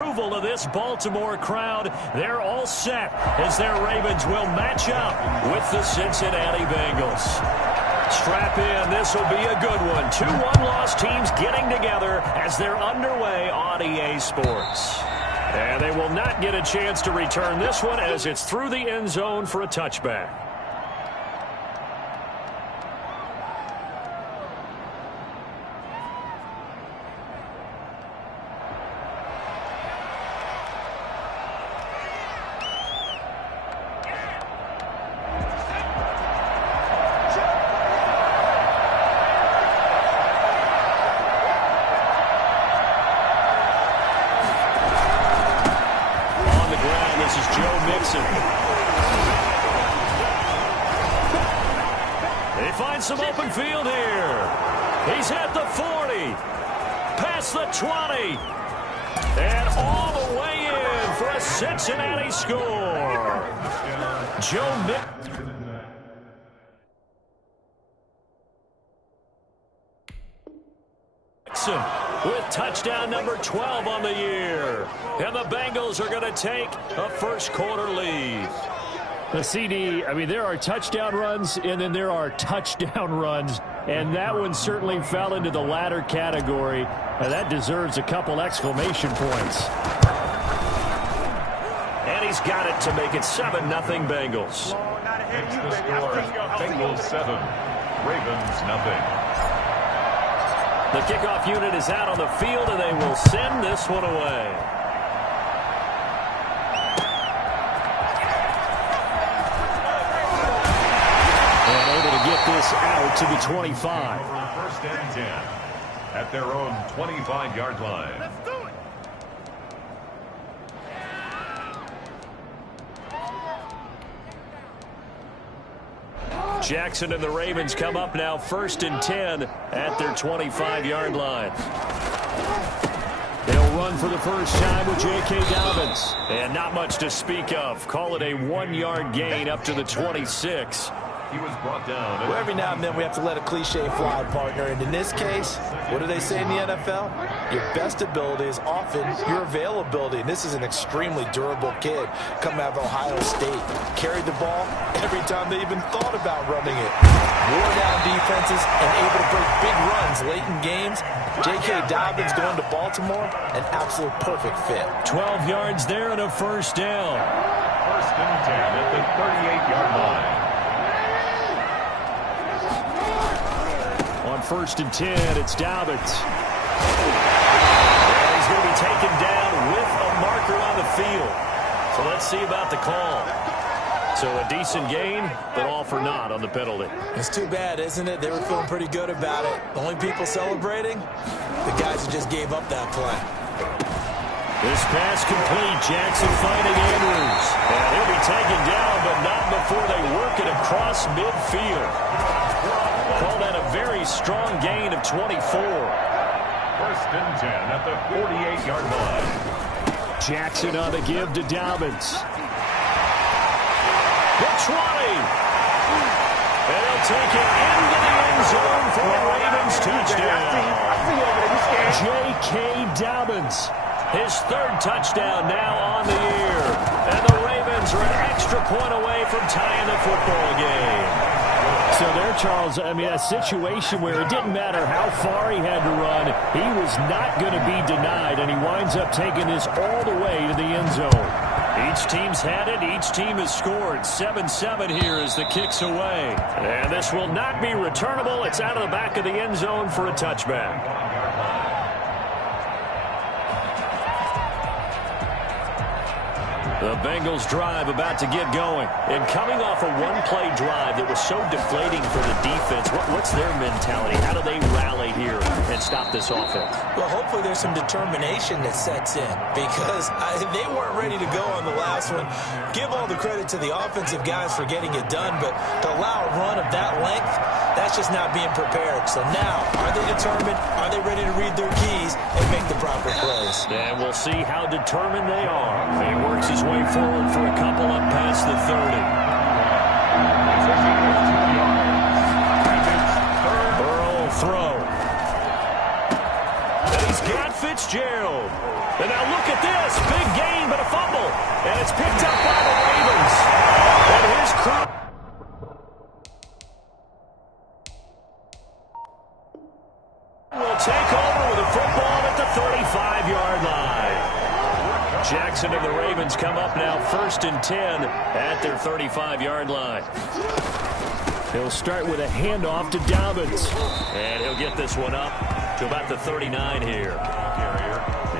Approval of this Baltimore crowd. They're all set as their Ravens will match up with the Cincinnati Bengals. Strap in. This will be a good one. Two one-loss teams getting together as they're underway on EA Sports. And they will not get a chance to return this one as it's through the end zone for a touchback. They find some open field here. He's at the 40, past the 20, and all the way in for a Cincinnati score. Joe Mixon with touchdown number 12 on the year. And the Bengals are going to take a first quarter lead. The CD, I mean, there are touchdown runs, and then there are touchdown runs, and that one certainly fell into the latter category. That deserves a couple exclamation points. And he's got it to make it 7-0 Bengals. It's the score, Bengals 7, Ravens 0. The kickoff unit is out on the field, and they will send this one away. Get this out to the 25. First and 10 at their own 25-yard line. Let's do it. Jackson and the Ravens come up now first and 10 at their 25-yard line. They'll run for the first time with J.K. Dobbins. And not much to speak of. Call it a 1-yard gain up to the 26. He was brought down. Well, every now and then we have to let a cliche fly, partner. And in this case, what do they say in the NFL? Your best ability is often your availability. And this is an extremely durable kid coming out of Ohio State. Carried the ball every time they even thought about running it. Wore down defenses and able to break big runs late in games. J.K. Dobbins going to Baltimore, an absolute perfect fit. 12 yards there and a first down. First and 10 at the 38-yard line. On first and 10, it's Dobbins. And he's going to be taken down with a marker on the field. So let's see about the call. So a decent gain, but all for naught on the penalty. It's too bad, isn't it? They were feeling pretty good about it. The only people celebrating, the guys who just gave up that play. This pass complete. Jackson finding Andrews. And he'll be taken down, but not before they work it across midfield. Call that a very strong gain of 24. First and 10 at the 48-yard line. Jackson on the give to Dobbins. The 20. And he'll take it into the end zone for a Ravens touchdown. J.K. Dobbins. His third touchdown now on the year. And the Ravens are an extra point away from tying the football game. So there, Charles, I mean, a situation where it didn't matter how far he had to run, he was not going to be denied, and he winds up taking this all the way to the end zone. Each team's had it. Each team has scored. 7-7 here as the kick's away. And this will not be returnable. It's out of the back of the end zone for a touchback. The Bengals drive about to get going. And coming off a one-play drive that was so deflating for the defense, what's their mentality? How do they rally here and stop this offense? Well, hopefully there's some determination that sets in because they weren't ready to go on the last one. Give all the credit to the offensive guys for getting it done, but to allow a run of that length, that's just not being prepared. So now, are they determined? Are they ready to read their keys and make the proper plays? And we'll see how determined they are. He works his way forward for a couple up past the 30. Burrow will throw. And he's got Fitzgerald. And now look at this. Big gain, but a fumble. And it's picked up by the Ravens. And his crew will take over with a football at the 35-yard line. Jackson and the Ravens come up now 1st and 10 at their 35-yard line. He'll start with a handoff to Dobbins. And he'll get this one up to about the 39 here.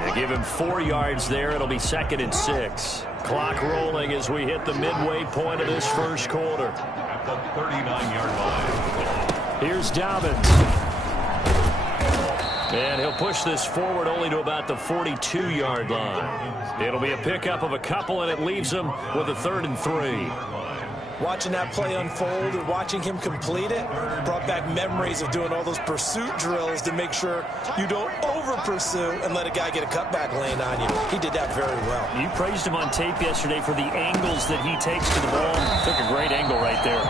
They give him 4 yards there. It'll be 2nd and 6. Clock rolling as we hit the midway point of this first quarter. At the 39-yard line. Here's Dobbins. And he'll push this forward only to about the 42-yard line. It'll be a pickup of a couple, and it leaves him with a 3rd and 3. Watching that play unfold and watching him complete it brought back memories of doing all those pursuit drills to make sure you don't over-pursue and let a guy get a cutback lane on you. He did that very well. You praised him on tape yesterday for the angles that he takes to the ball. Took a great angle right there.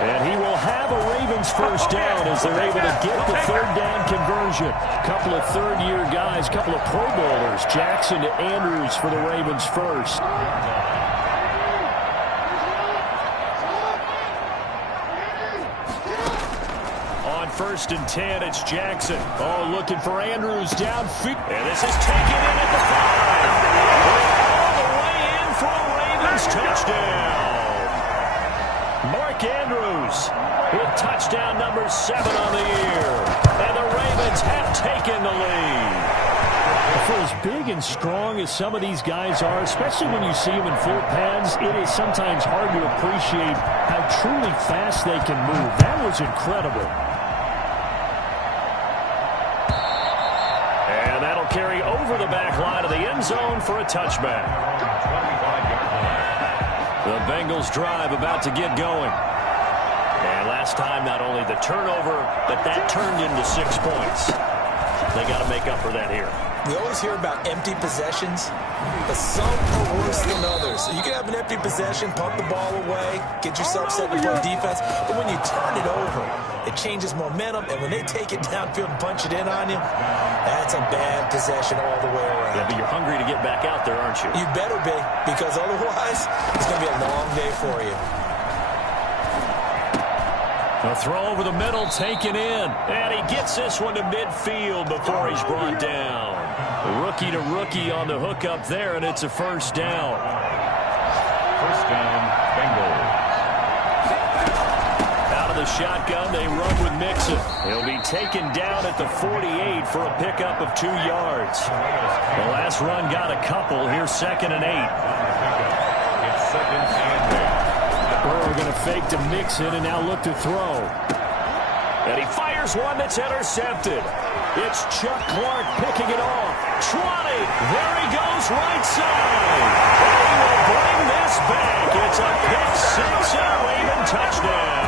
And he will have a Ravens first down as they're able to get the 3rd down conversion. Couple of third-year guys, couple of Pro Bowlers. Jackson to Andrews for the Ravens first. On 1st and 10, it's Jackson. Oh, looking for Andrews downfield. And this is taken in at the 5. All the way in for a Ravens touchdown. Mark Andrews with touchdown number 7 on the year. And the Ravens have taken the lead. For as big and strong as some of these guys are, especially when you see them in full pads, it is sometimes hard to appreciate how truly fast they can move. That was incredible. And that'll carry over the back line of the end zone for a touchback. The Bengals drive about to get going. And last time, not only the turnover, but that turned into 6 points. They got to make up for that here. We always hear about empty possessions, but some are worse than others. So you can have an empty possession, pump the ball away, get yourself set to play defense, but when you turn it over, it changes momentum, and when they take it downfield and punch it in on you, that's a bad possession all the way around. Yeah, but you're hungry to get back out there, aren't you? You better be, because otherwise, it's going to be a long day for you. A throw over the middle, taken in. And he gets this one to midfield before he's brought down. Rookie to rookie on the hookup there, and it's a first down. First down, Bengals. Out of the shotgun, they run with Mixon. He'll be taken down at the 48 for a pickup of 2 yards. The last run got a couple. Here's 2nd and 8. It's 2nd and 8. We're going to fake to Mixon and now look to throw. And he fires one that's intercepted. It's Chuck Clark picking it off. 20. There he goes right side. And he will bring this back. It's a pick 6 and a Raven touchdown.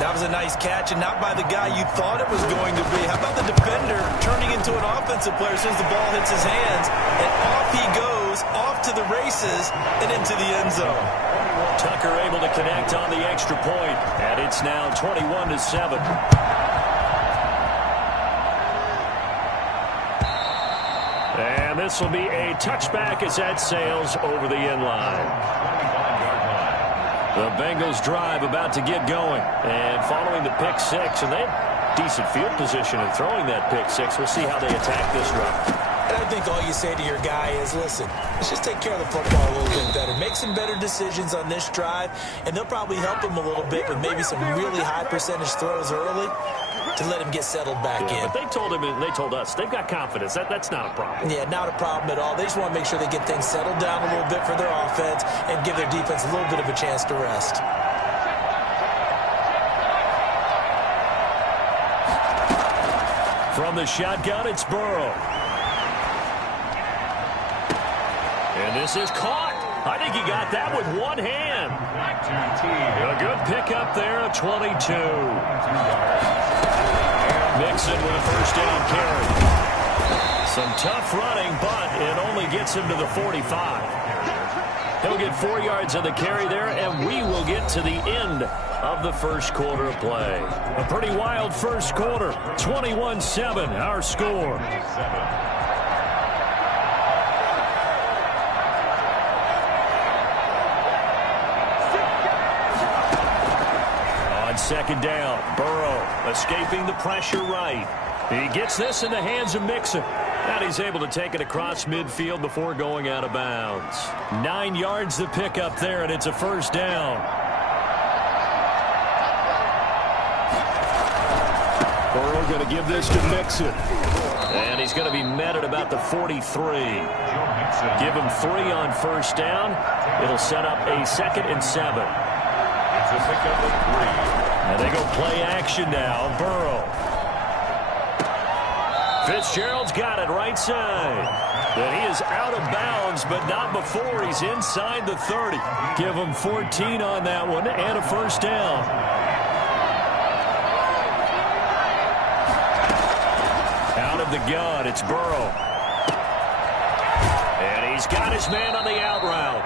That was a nice catch, and not by the guy you thought it was going to be. How about the defender turning into an offensive player as soon as the ball hits his hands, and off he goes, off to the races, and into the end zone. Tucker able to connect on the extra point, and it's now 21-7. And this will be a touchback as that sails over the end line. The Bengals drive about to get going, and following the pick 6, and they have decent field position in throwing that pick 6. We'll see how they attack this drive. And I think all you say to your guy is, listen, let's just take care of the football a little bit better. Make some better decisions on this drive, and they'll probably help him a little bit with maybe some really high percentage throws early to let him get settled back in. But they told him, and they told us, they've got confidence. That's not a problem. Yeah, not a problem at all. They just want to make sure they get things settled down a little bit for their offense and give their defense a little bit of a chance to rest. From the shotgun, it's Burrow. And this is caught. I think he got that with one hand. A good pickup there at 22. Mixon with a first down carry. Some tough running, but it only gets him to the 45. He'll get 4 yards on the carry there, and we will get to the end of the first quarter of play. A pretty wild first quarter. 21-7, our score. second down. Burrow escaping the pressure right. He gets this in the hands of Mixon. And he's able to take it across midfield before going out of bounds. 9 yards to pick up there, and it's a first down. Burrow going to give this to Mixon. And he's going to be met at about the 43. Give him 3 on first down. It'll set up a 2nd and 7. It's a pickup of 3. And they go play action now. Burrow. Fitzgerald's got it right side. And he is out of bounds, but not before he's inside the 30. Give him 14 on that one and a first down. Out of the gun, it's Burrow. And he's got his man on the out route.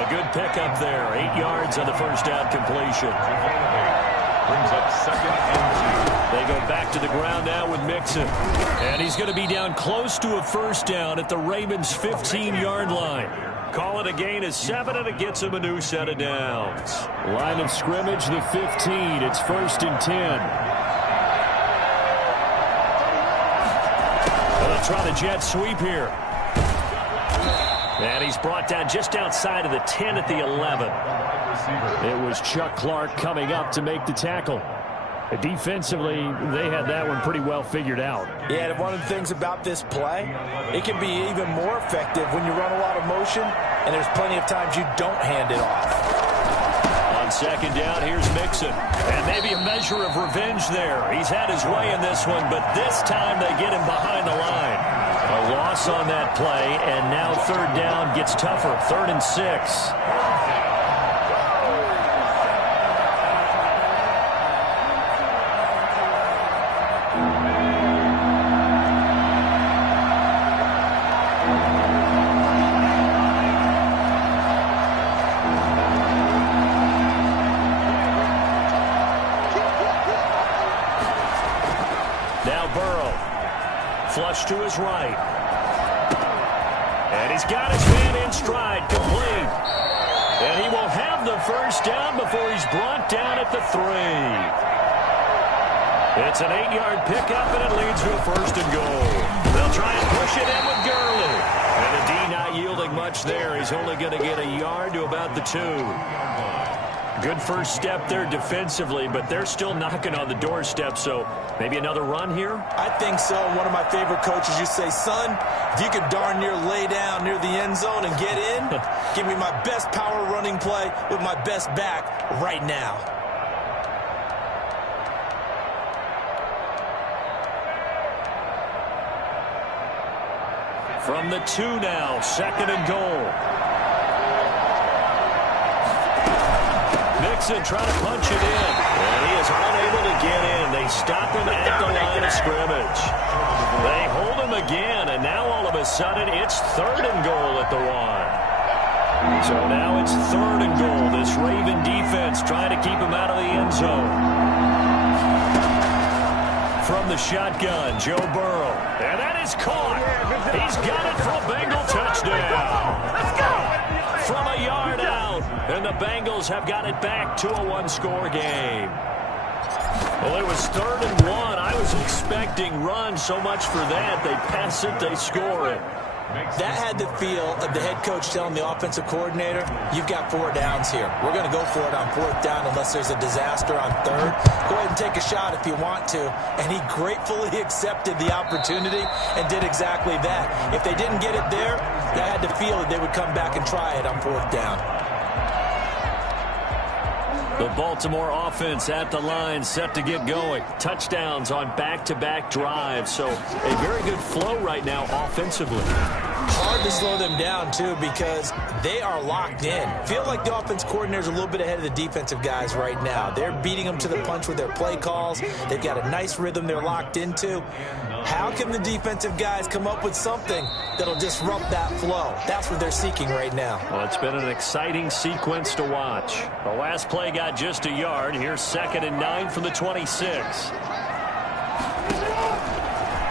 A good pickup there. 8 yards on the first down completion. Brings up 2nd and 2. They go back to the ground now with Mixon. And he's going to be down close to a first down at the Ravens' 15-yard line. Call it a gain of 7, and it gets him a new set of downs. Line of scrimmage, the 15. It's 1st and 10. They'll try the jet sweep here. And he's brought down just outside of the 10 at the 11. It was Chuck Clark coming up to make the tackle. Defensively, they had that one pretty well figured out. Yeah, and one of the things about this play, it can be even more effective when you run a lot of motion, and there's plenty of times you don't hand it off. On second down, here's Mixon. And maybe a measure of revenge there. He's had his way in this one, but this time they get him behind the line. A loss on that play, and now third down gets tougher. 3rd and 6. Flush to his right. And he's got his man in stride, complete. And he will have the first down before he's brought down at the 3. It's an 8-yard pickup, and it leads to a 1st and goal. They'll try and push it in with Gurley. And the D not yielding much there. He's only going to get a yard to about the 2. Good first step there defensively, but they're still knocking on the doorstep, so maybe another run here? I think so. One of my favorite coaches used to say, son, if you could darn near lay down near the end zone and get in, give me my best power running play with my best back right now. From the 2 now, 2nd and goal. Mixon trying to punch it in. And he is unable to get in. They stop him at the line of scrimmage. They hold him again, and now all of a sudden it's 3rd and goal at the 1. So now it's 3rd and goal. This Raven defense trying to keep him out of the end zone. From the shotgun, Joe Burrow. And that is caught. He's got it for a Bengal touchdown. Let's go. From a yard out, and the Bengals have got it back to a 1-score game. Well, it was 3rd and 1. I was expecting run so much for that. They pass it, they score it. That had the feel of the head coach telling the offensive coordinator, you've got 4 downs here. We're going to go for it on 4th down unless there's a disaster on 3rd. Go ahead and take a shot if you want to. And he gratefully accepted the opportunity and did exactly that. If they didn't get it there, they had to feel that they would come back and try it on 4th down. The Baltimore offense at the line, set to get going. Touchdowns on back-to-back drives. So a very good flow right now offensively. Hard to slow them down, too, because they are locked in. Feel like the offense coordinator's a little bit ahead of the defensive guys right now. They're beating them to the punch with their play calls. They've got a nice rhythm they're locked into. How can the defensive guys come up with something that'll disrupt that flow? That's what they're seeking right now. Well, it's been an exciting sequence to watch. The last play got just a yard. Here's 2nd and 9 from the 26.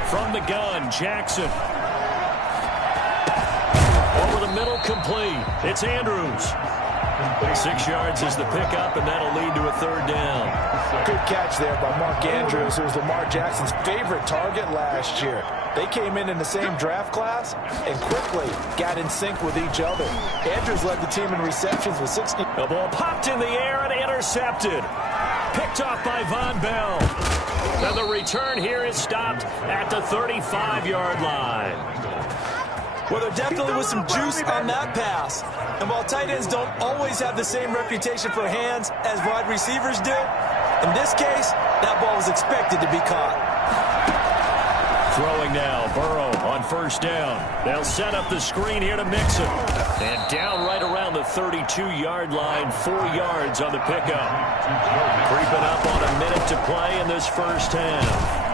From the gun, Jackson. Over the middle, complete. It's Andrews. 6 yards is the pickup, and that'll lead to a third down. Good catch there by Mark Andrews, who was Lamar Jackson's favorite target last year. They came in the same draft class and quickly got in sync with each other. Andrews led the team in receptions with 60. The ball popped in the air and intercepted. Picked off by Von Bell. And the return here is stopped at the 35-yard line. Well, there definitely was some juice on that pass. And while tight ends don't always have the same reputation for hands as wide receivers do, in this case, that ball was expected to be caught. Throwing now, Burrow on first down. They'll set up the screen here to Mixon. And down right around the 32-yard line, 4 yards on the pickup. Creeping up on a minute to play in this first half.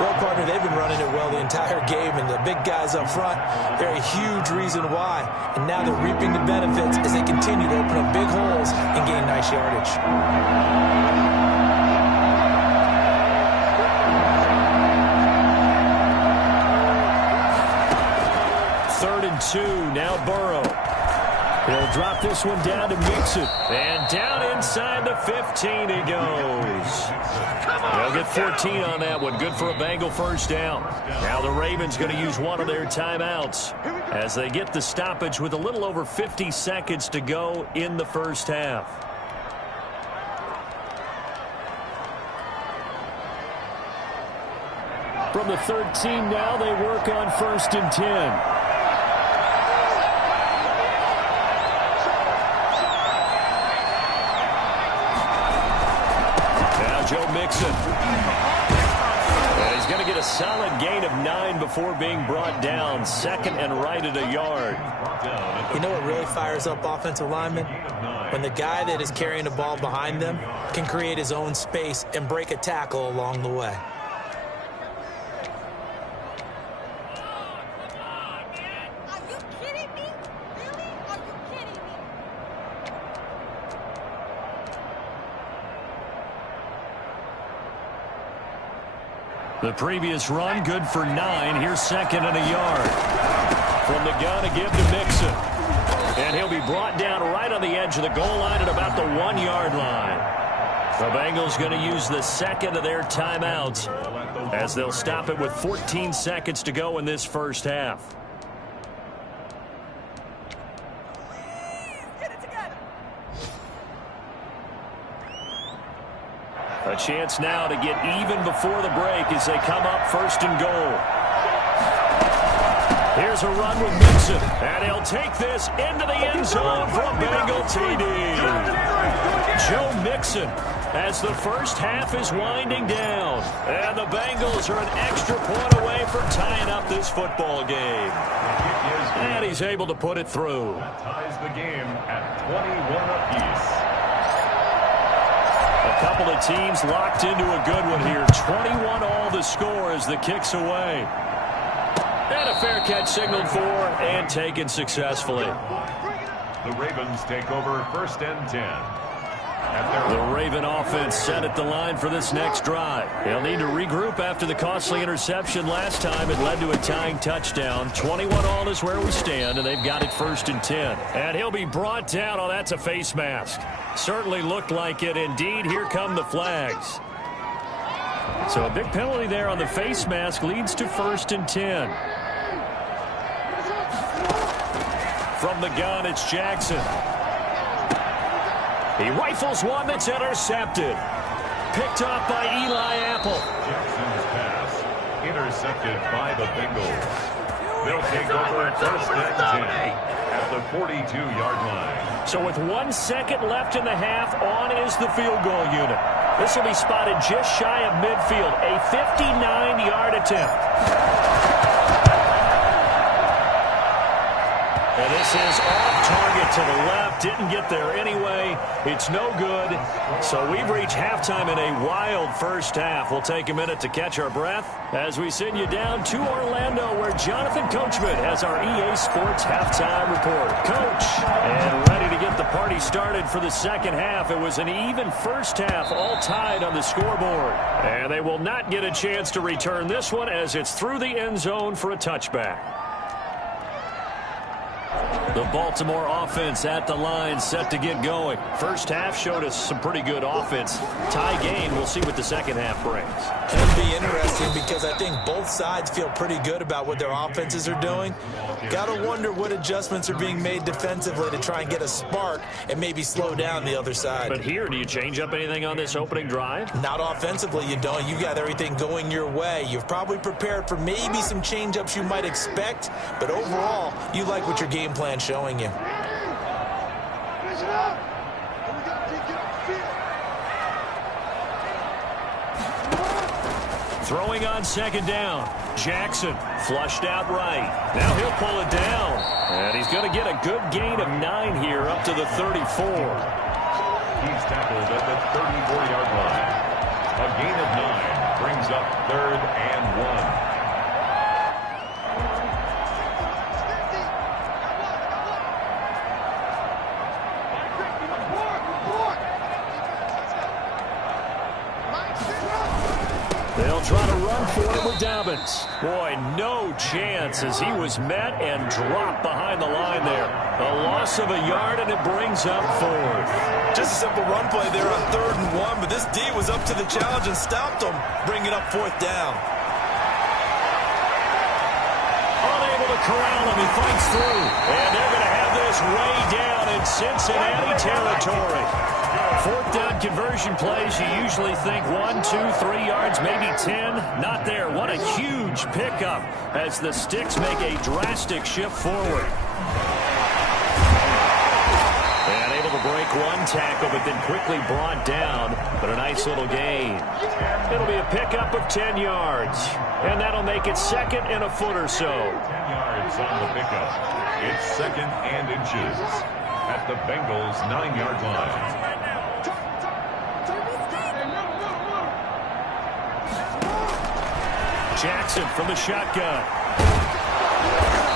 Well, partner, they've been running it well the entire game, and the big guys up front, they're a huge reason why. And now they're reaping the benefits as they continue to open up big holes and gain nice yardage. 3rd and 2, now Burrow. He'll drop this one down to Mixon. And down inside the 15 he goes. They'll get 14 on that one. Good for a Bengal first down. Now the Ravens going to use one of their timeouts as they get the stoppage with a little over 50 seconds to go in the first half. From the 13 now, they work on 1st and 10. Joe Mixon. And he's going to get a solid gain of 9 before being brought down. 2nd and right at a yard. You know what really fires up offensive linemen? When the guy that is carrying the ball behind them can create his own space and break a tackle along the way. The previous run, good for 9. Here's 2nd and a yard. From the gun, a give to Mixon. And he'll be brought down right on the edge of the goal line at about the 1-yard line. The Bengals going to use the 2nd of their timeouts as they'll stop it with 14 seconds to go in this first half. A chance now to get even before the break as they come up 1st and goal. Here's a run with Mixon, and he'll take this into the end zone for a Bengal TD. Joe Mixon as the first half is winding down. And the Bengals are an extra point away from tying up this football game. And he's able to put it through. That ties the game at 21 apiece. A couple of teams locked into a good one here. 21 all the score as the kick's away. And a fair catch signaled for and taken successfully. The Ravens take over 1st and 10. The Raven offense set at the line for this next drive. They'll need to regroup after the costly interception last time. It led to a tying touchdown. 21 all is where we stand, and they've got it 1st and 10. And he'll be brought down. Oh, that's a face mask. Certainly looked like it. Indeed, here come the flags. So a big penalty there on the face mask leads to 1st and 10. From the gun, it's Jackson. He rifles one that's intercepted. Picked off by Eli Apple. Jackson's pass intercepted by the Bengals. They'll take over 1st and 10 at the 42-yard line. So with 1 second left in the half, on is the field goal unit. This will be spotted just shy of midfield. A 59-yard attempt. And this is off target to the left. Didn't get there anyway. It's no good. So we've reached halftime in a wild first half. We'll take a minute to catch our breath as we send you down to Orlando, where Jonathan Coachman has our EA Sports halftime report. Coach, and ready to get the party started for the second half. It was an even first half, all tied on the scoreboard. And they will not get a chance to return this one as it's through the end zone for a touchback. The Baltimore offense at the line, set to get going. First half showed us some pretty good offense. Tie game, we'll see what the second half brings. It'll be interesting because I think both sides feel pretty good about what their offenses are doing. Got to wonder what adjustments are being made defensively to try and get a spark and maybe slow down the other side. But here, do you change up anything on this opening drive? Not offensively, you don't. You got everything going your way. You've probably prepared for maybe some change-ups you might expect, but overall, you like what your game plan's showing you. Throwing on second down. Jackson flushed out right. Now he'll pull it down. And he's going to get a good gain of 9 here up to the 34. He's tackled at the 34-yard line. A gain of 9 brings up 3rd and 1. They'll try to run for it with Dobbins. Boy, no chance as he was met and dropped behind the line there. A loss of a yard, and it brings up 4th. Just a simple run play there on 3rd and 1, but this D was up to the challenge and stopped him, bringing up 4th down. Unable to corral him, he fights through. And they're going to have this way down in Cincinnati territory. 4th down conversion plays, you usually think 1, 2, 3 yards, maybe 10. Not there. What a huge pickup as the Sticks make a drastic shift forward. And able to break one tackle, but then quickly brought down. But a nice little gain. It'll be a pickup of 10 yards. And that'll make it 2nd and a foot or so. 10 yards on the pickup. It's 2nd and inches at the Bengals' 9-yard line. Jackson from the shotgun.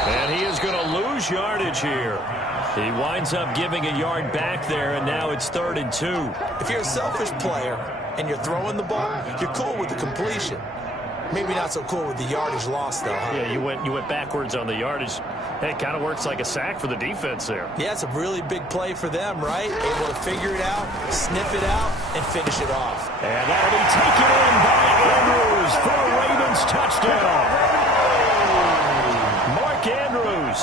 And he is going to lose yardage here. He winds up giving a yard back there, and now it's 3rd and 2. If you're a selfish player and you're throwing the ball, you're cool with the completion. Maybe not so cool with the yardage loss, though, huh? Yeah, you went backwards on the yardage. Hey, it kind of works like a sack for the defense there. Yeah, it's a really big play for them, right? Able to figure it out, sniff it out, and finish it off. And that'll be taken in by Andrews for a Ravens touchdown. Mark Andrews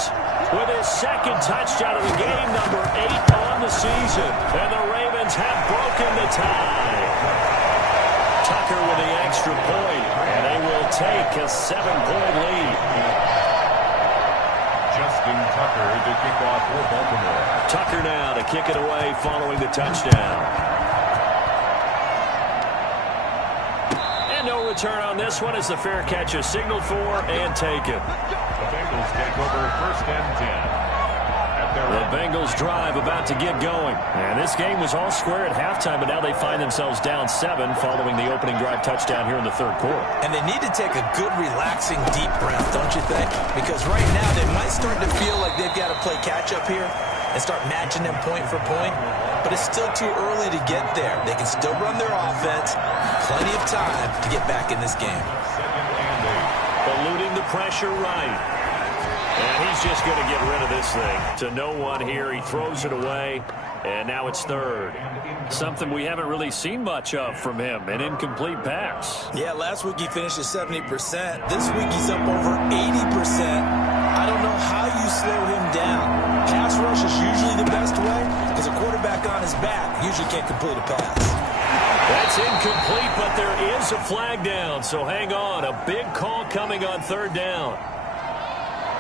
with his 2nd touchdown of the game, number 8 on the season. And the Ravens have broken the tie. Tucker with the extra point, and they will take a 7-point lead. Justin Tucker to kick off for Baltimore. Tucker now to kick it away following the touchdown. And no return on this one as the fair catch is signaled for and taken. The Bengals take over 1st and 10. The Bengals drive about to get going. And this game was all square at halftime, but now they find themselves down 7 following the opening drive touchdown here in the 3rd quarter. And they need to take a good, relaxing, deep breath, don't you think? Because right now they might start to feel like they've got to play catch-up here and start matching them point for point. But it's still too early to get there. They can still run their offense. Plenty of time to get back in this game. 2nd and 8. Eluding the pressure right. And he's just going to get rid of this thing. To no one here. He throws it away. And now it's 3rd. Something we haven't really seen much of from him. An incomplete pass. Yeah, last week he finished at 70%. This week he's up over 80%. I don't know how you slow him down. Pass rush is usually the best way because a quarterback on his back usually can't complete a pass. That's incomplete, but there is a flag down. So hang on. A big call coming on 3rd down.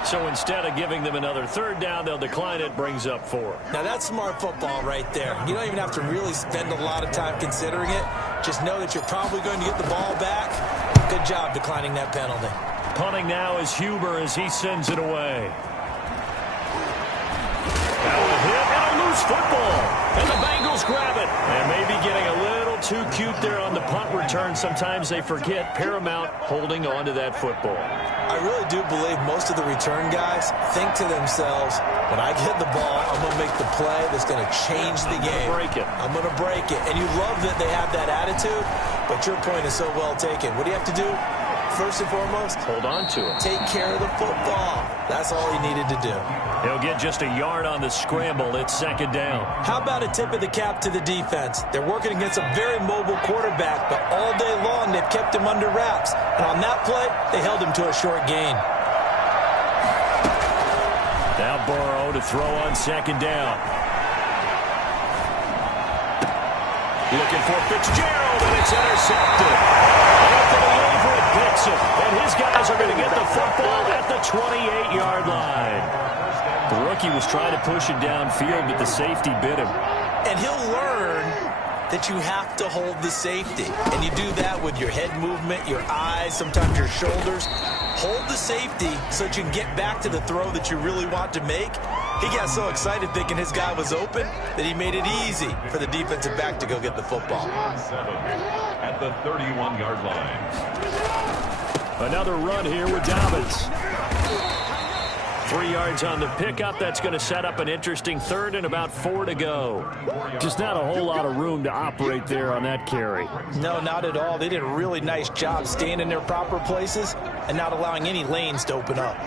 So instead of giving them another 3rd down, they'll decline it, brings up 4. Now that's smart football right there. You don't even have to really spend a lot of time considering it. Just know that you're probably going to get the ball back. Good job declining that penalty. Punting now is Huber as he sends it away. Now a hit and a loose football. And the Bengals grab it. And maybe getting a little too cute there on the punt return. Sometimes they forget Paramount holding on to that football. I really do believe most of the return guys think to themselves, when I get the ball, I'm going to make the play that's going to change the game. I'm going to break it. And you love that they have that attitude, but your point is so well taken. What do you have to do? first and foremost? Hold on to it. Take care of the football. That's all he needed to do. He'll get just a yard on the scramble. It's second down. How about a tip of the cap to the defense? They're working against a very mobile quarterback, but all day long they've kept him under wraps. And on that play, they held him to a short gain. Now Burrow to throw on second down. Looking for Fitzgerald, and it's intercepted. Anthony Averett picks it, and his guys are going to get the football at the 28-yard line. The rookie was trying to push it downfield, but the safety bit him. And he'll learn that you have to hold the safety. And you do that with your head movement, your eyes, sometimes your shoulders. Hold the safety so that you can get back to the throw that you really want to make. He got so excited thinking his guy was open that he made it easy for the defensive back to go get the football. At the 31-yard line. Another run here with Dobbins. 3 yards on the pickup. That's going to set up an interesting third and about 4 to go. Just not a whole lot of room to operate there on that carry. No, not at all. They did a really nice job staying in their proper places and not allowing any lanes to open up.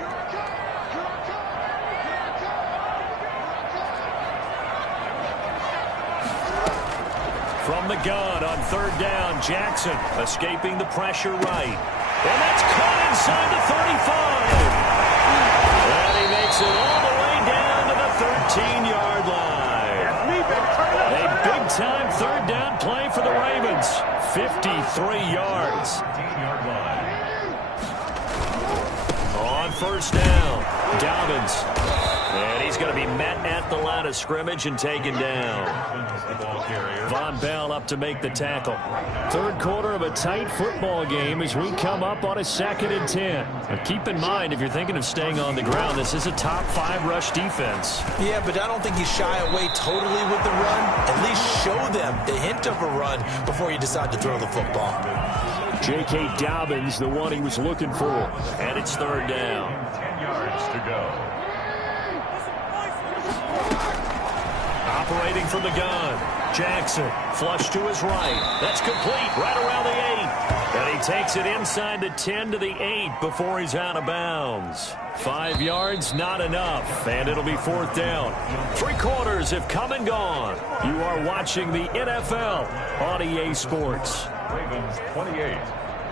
From the gun on third down, Jackson escaping the pressure right. And that's caught inside the 35. And he makes it all the way down to the 13-yard line. A big-time third down play for the Ravens. 53 yards. On first down, Dobbins. And he's going to be met at the line of scrimmage and taken down. Von Bell up to make the tackle. Third quarter of a tight football game as we come up on a 2nd and 10. Now keep in mind, if you're thinking of staying on the ground, this is a top 5 rush defense. Yeah, but I don't think you shy away totally with the run. At least show them the hint of a run before you decide to throw the football. J.K. Dobbins, the one he was looking for. And it's third down. 10 yards to go. Operating from the gun. Jackson, flush to his right. That's complete, right around the 8. And he takes it inside the 10 to the 8 before he's out of bounds. 5 yards, not enough, and it'll be fourth down. 3 quarters have come and gone. You are watching the NFL on EA Sports. Ravens 28,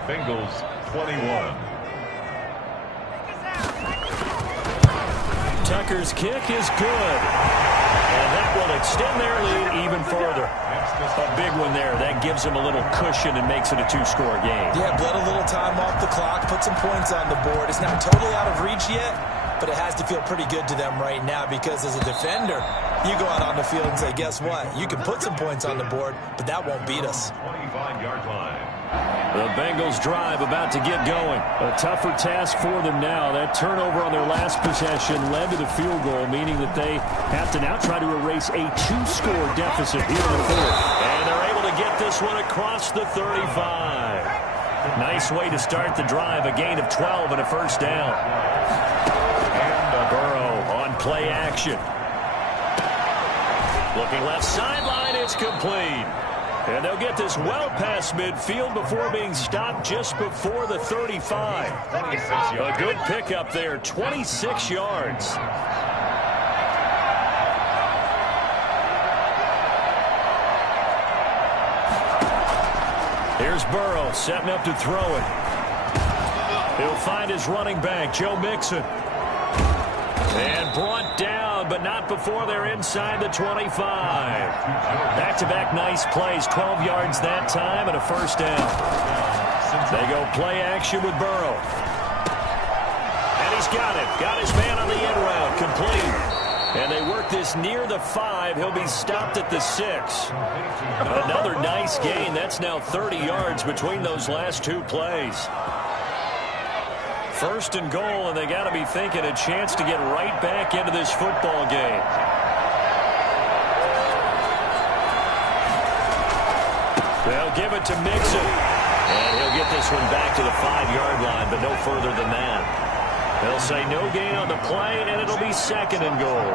Bengals 21. Tucker's kick is good. And that will extend their lead even further. A big one there. That gives them a little cushion and makes it a 2-score game. Yeah, bled a little time off the clock, put some points on the board. It's not totally out of reach yet, but it has to feel pretty good to them right now because as a defender, you go out on the field and say, guess what? You can put some points on the board, but that won't beat us. 25-yard line. The Bengals drive about to get going. A tougher task for them now. That turnover on their last possession led to the field goal, meaning that they have to now try to erase a 2-score deficit here in the fourth. And they're able to get this one across the 35. Nice way to start the drive. A gain of 12 and a first down. And Burrow on play action. Looking left sideline, it's complete. And they'll get this well past midfield before being stopped just before the 35. A good pickup there, 26 yards. Here's Burrow setting up to throw it. He'll find his running back, Joe Mixon. And brought down, but not before they're inside the 25. Back-to-back nice plays, 12 yards that time and a first down. They go play action with Burrow. And he's got it. Got his man on the end route, complete. And they work this near the 5. He'll be stopped at the 6. Another nice gain. That's now 30 yards between those last 2 plays. First and goal, and they got to be thinking a chance to get right back into this football game. They'll give it to Mixon. And he'll get this one back to the 5-yard line, but no further than that. They'll say no gain on the play, and it'll be second and goal.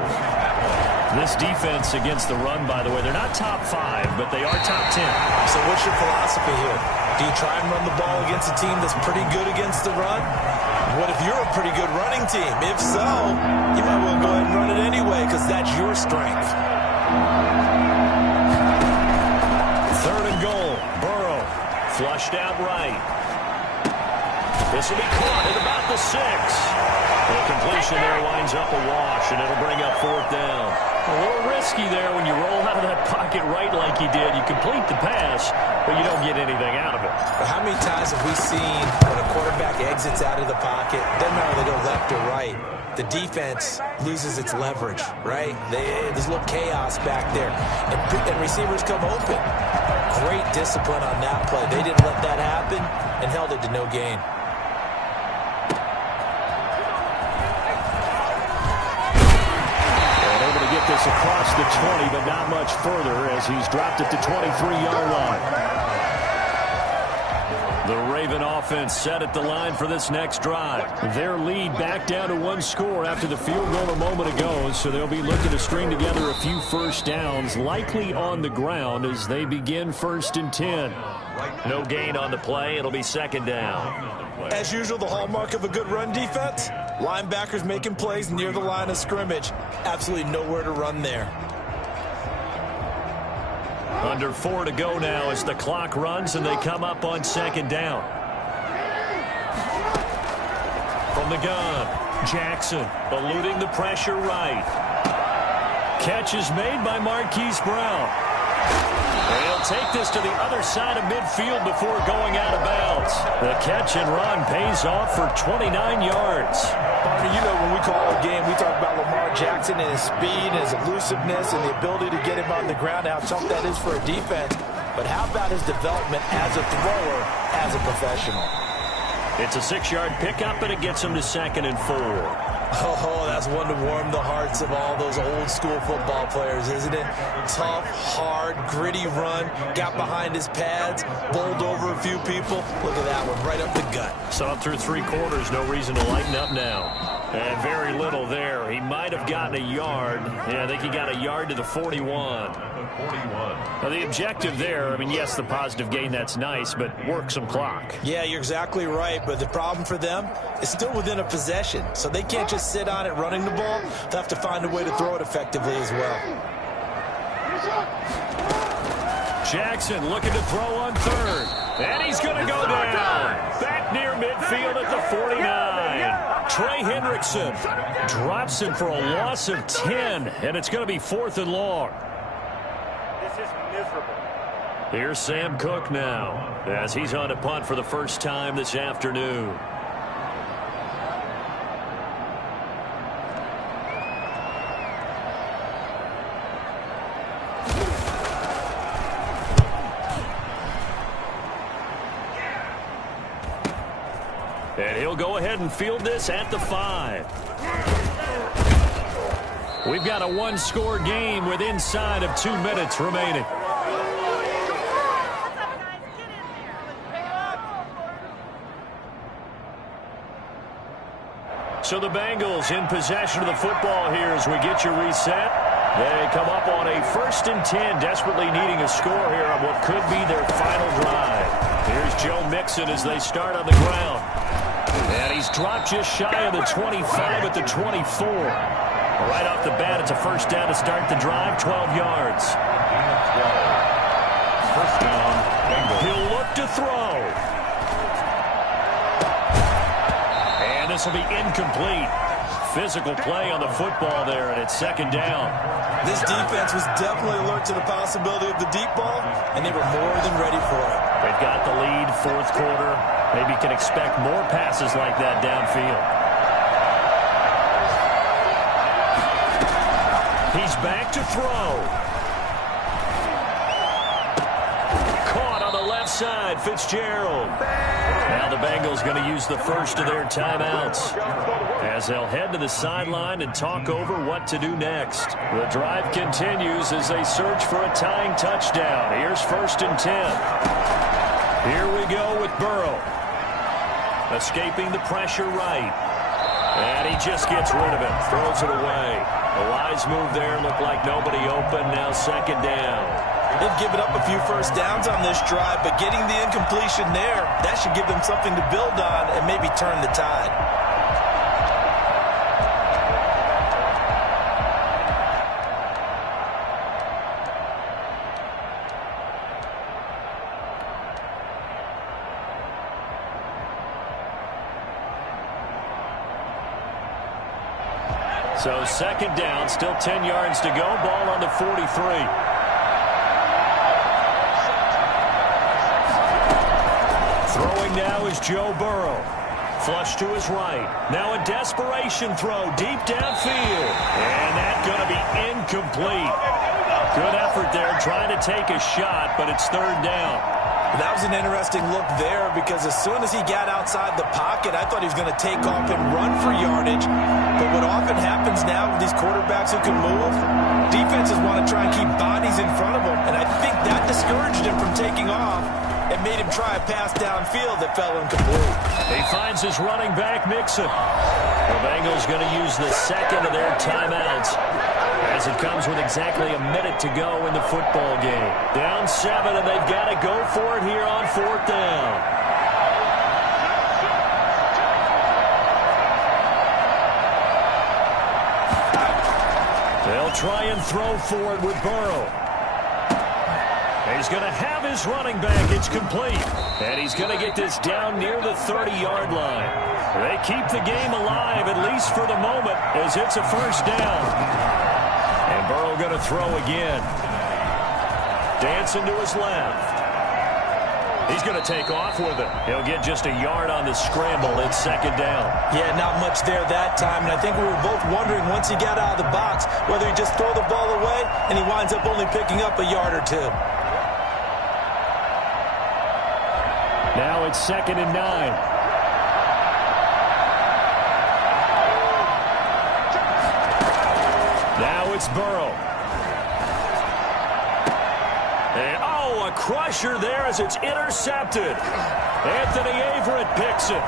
This defense against the run, by the way, they're not top 5, but they are top 10. So what's your philosophy here? Do you try and run the ball against a team that's pretty good against the run? What if you're a pretty good running team? If so, you might well go ahead and run it anyway because that's your strength. 3rd and goal. Burrow flushed out right. This will be caught at about the 6. The completion there winds up a wash, and it'll bring up 4th down. A little risky there when you roll out of that pocket right like you did. You complete the pass, but you don't get anything out of it. But how many times have we seen when a quarterback exits out of the pocket, doesn't matter whether they go left or right, the defense loses its leverage, right? There's a little chaos back there, and receivers come open. Great discipline on that play. They didn't let that happen and held it to no gain. This across the 20, but not much further as he's dropped it to 23-yard line. The Raven offense set at the line for this next drive. Their lead back down to 1 score after the field goal a moment ago, so they'll be looking to string together a few first downs, likely on the ground as they begin 1st and 10. No gain on the play. It'll be 2nd down. As usual, the hallmark of a good run defense, linebackers making plays near the line of scrimmage. Absolutely nowhere to run there. Under 4 to go now as the clock runs and they come up on 2nd down. From the gun, Jackson eluding the pressure right. Catch is made by Marquise Brown. And he'll take this to the other side of midfield before going out of bounds. The catch and run pays off for 29 yards. Barney, you know when we call a game, we talk about Lamar Jackson and his speed and his elusiveness and the ability to get him on the ground, how tough that is for a defense. But how about his development as a thrower, as a professional? It's a 6-yard pickup, and it gets him to 2nd and 4. Oh, that's one to warm the hearts of all those old-school football players, isn't it? Tough, hard, gritty run, got behind his pads, bowled over a few people. Look at that one, right up the gut. Saw it through 3 quarters, no reason to lighten up now. And very little there. He might have gotten a yard. Yeah, I think he got a yard to the 41. Now, the objective there, I mean, yes, the positive gain, that's nice, but work some clock. Yeah, you're exactly right, but the problem for them is still within a possession, so they can't just sit on it running the ball. They'll have to find a way to throw it effectively as well. Jackson looking to throw on 3rd, and he's going to go down. Back near midfield at the 49. Trey Hendrickson drops him for a loss of 10, and it's going to be 4th and long. This is miserable. Here's Sam Cook now as he's on a punt for the first time this afternoon. And he'll go ahead and field this at the 5. We've got a 1-score game with inside of 2 minutes remaining. So the Bengals in possession of the football here as we get you reset. They come up on a 1st and 10, desperately needing a score here on what could be their final drive. Here's Joe Mixon as they start on the ground. And he's dropped just shy of the 25 at the 24. Right off the bat, it's a 1st down to start the drive, 12 yards. 1st down, Bengals. He'll look to throw. And this will be incomplete. Physical play on the football there, and it's 2nd down. This defense was definitely alert to the possibility of the deep ball, and they were more than ready for it. They've got the lead, 4th quarter. Maybe can expect more passes like that downfield. He's back to throw. Caught on the left side, Fitzgerald. Now the Bengals going to use the first of their timeouts as they'll head to the sideline and talk over what to do next. The drive continues as they search for a tying touchdown. Here's 1st and 10. Here we go with Burrow. Escaping the pressure right. And he just gets rid of it. Throws it away. A wise move there. Looked like nobody open. Now 2nd down. They've given up a few first downs on this drive, but getting the incompletion there, that should give them something to build on and maybe turn the tide. So second down, still 10 yards to go. Ball on the 43. Throwing now is Joe Burrow. Flush to his right. Now a desperation throw deep downfield. And that's going to be incomplete. Good effort there trying to take a shot, but it's third down. That was an interesting look there because as soon as he got outside the pocket, I thought he was going to take off and run for yardage. But what often happens now with these quarterbacks who can move, defenses want to try and keep bodies in front of them. And I think that discouraged him from taking off and made him try a pass downfield that fell incomplete. He finds his running back, Mixon. The Bengals going to use the second of their timeouts as it comes with exactly a minute to go in the football game. Down 7, and they've got to go for it here on fourth down. They'll try and throw for it with Burrow. He's going to have his running back. It's complete. And he's going to get this down near the 30-yard line. They keep the game alive, at least for the moment, as it's a first down. And Burrow going to throw again. Dancing to his left. He's going to take off with it. He'll get just a yard on the scramble. It's second down. Yeah, not much there that time. And I think we were both wondering once he got out of the box whether he just throw the ball away and he winds up only picking up a yard or two. Now it's 2nd and 9. Now it's Burrow. And, a crusher there as it's intercepted. Anthony Averett picks it.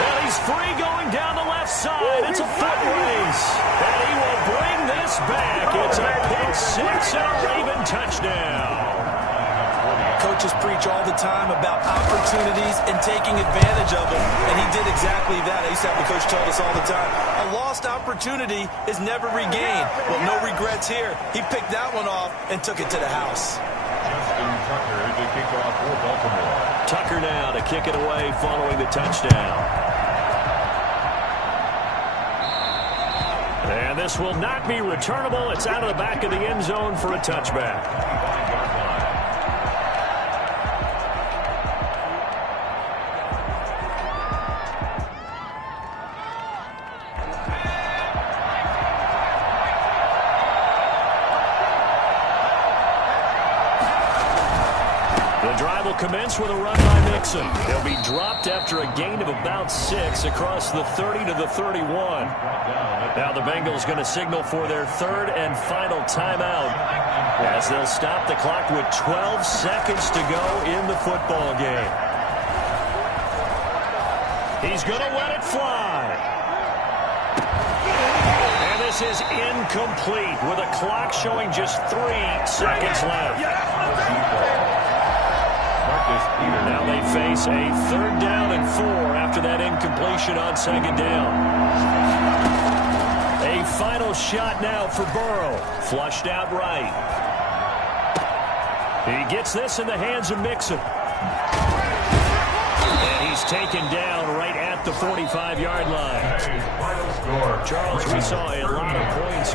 And he's free going down the left side. It's a foot race. And he will bring this back. It's a pick six and a Raven touchdown. Coaches preach all the time about opportunities and taking advantage of them, and he did exactly that. I used to have the coach tell us all the time, a lost opportunity is never regained. Well, no regrets here. He picked that one off and took it to the house. Justin Tucker to kick off for Baltimore. Tucker now to kick it away following the touchdown. And this will not be returnable. It's out of the back of the end zone for a touchback. Commence with a run by Mixon. He'll be dropped after a gain of about 6 across the 30 to the 31. Now the Bengals going to signal for their third and final timeout as they'll stop the clock with 12 seconds to go in the football game. He's going to let it fly. And this is incomplete with a clock showing just 3 seconds left. Now they face a 3rd down and 4 after that incompletion on 2nd down. A final shot now for Burrow. Flushed out right. He gets this in the hands of Mixon. And he's taken down right at the 45-yard line. Charles, we saw a lot of points